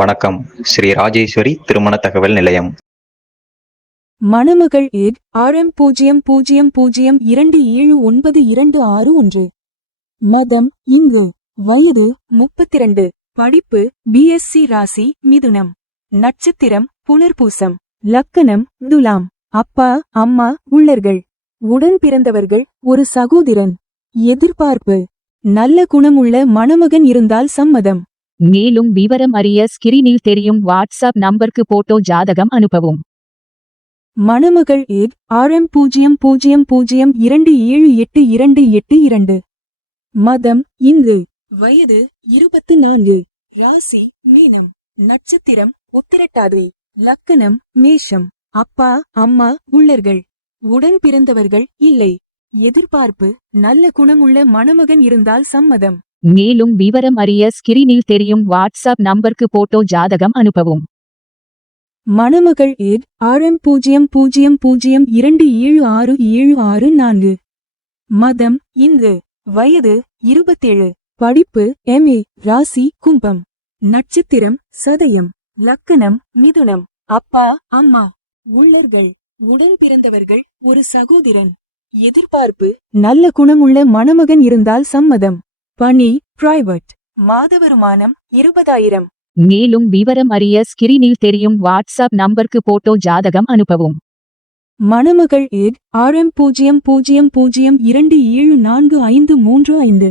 வணக்கம். ஸ்ரீ ராஜேஸ்வரி திருமண தகவல் நிலையம். மணமகள் ஏட் RM00027926 மதம் இங்கு. வயது 32. படிப்பு BSc. ராசி மிதுனம். நட்சத்திரம் புனர்பூசம். லக்கணம் துலாம். அப்பா அம்மா உள்ளர்கள். உடன் பிறந்தவர்கள் ஒரு சகோதரன். எதிர்பார்ப்பு நல்ல குணமுள்ள மணமகன் இருந்தால் சம்மதம். மேலும் விவரம் அறிய ஸ்கிரீனில் தெரியும் வாட்ஸ்அப் நம்பருக்கு போட்டோ ஜாதகம் அனுப்பவும். மணமகள் ஏட் RM0002782282. மதம் இந்து. வயது 24. ராசி மீனம். நட்சத்திரம் உத்திரட்டாதி. லக்கணம் மேஷம். அப்பா அம்மா உள்ளர்கள். உடன் பிறந்தவர்கள் இல்லை. எதிர்பார்ப்பு நல்ல குணமுள்ள மணமகன் இருந்தால் சம்மதம். மேலும் விவரம் அறிய ஸ்கிரீனில் தெரியும் வாட்ஸ்அப் நம்பருக்கு போட்டோ ஜாதகம் அனுப்பவும். மணமகள் ஏட் RM0002767664. மதம் இந்து. வயது 27. படிப்பு MA. ராசி கும்பம். நட்சத்திரம் சதயம். லக்கணம் மிதுனம். அப்பா அம்மா உள்ளர்கள். உடன் பிறந்தவர்கள் ஒரு சகோதரன். எதிர்பார்ப்பு நல்ல குணமுள்ள மணமகன் இருந்தால் சம்மதம். பணி பிரைவேட். மாத வருமானம் 20,000. மேலும் விவரம் அறிய ஸ்கிரீனில் தெரியும் வாட்ஸ்அப் நம்பருக்கு போட்டோ ஜாதகம் அனுப்பவும். மணமகள் ஏட் RM0002743535.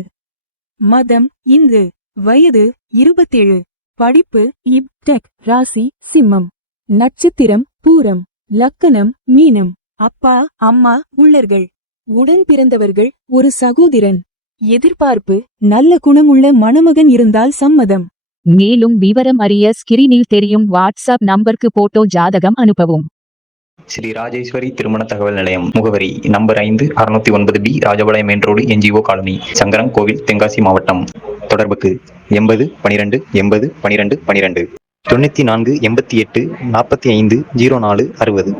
மதம் இந்து. வயது 27. படிப்பு இப்டெக். ராசி சிம்மம். நட்சத்திரம் பூரம். லக்கணம் மீனம். அப்பா அம்மா உள்ளர்கள். உடன் பிறந்தவர்கள் ஒரு சகோதரன். எதிர்பார்ப்பு நல்ல குணமுள்ள மணமகன் இருந்தால் சம்மதம். மேலும் விவரம் அறிய ஸ்கிரீனில் தெரியும் வாட்ஸ்அப் நம்பருக்கு போட்டோ ஜாதகம் அனுப்பவும். ஸ்ரீ ராஜேஸ்வரி திருமண தகவல் நிலையம். முகவரி number 5 609B Rajapalayam main road NGO colony Sankaran கோவில் தென்காசி மாவட்டம். தொடர்புக்கு 80 12 80 12 12 94 88 45 04 60.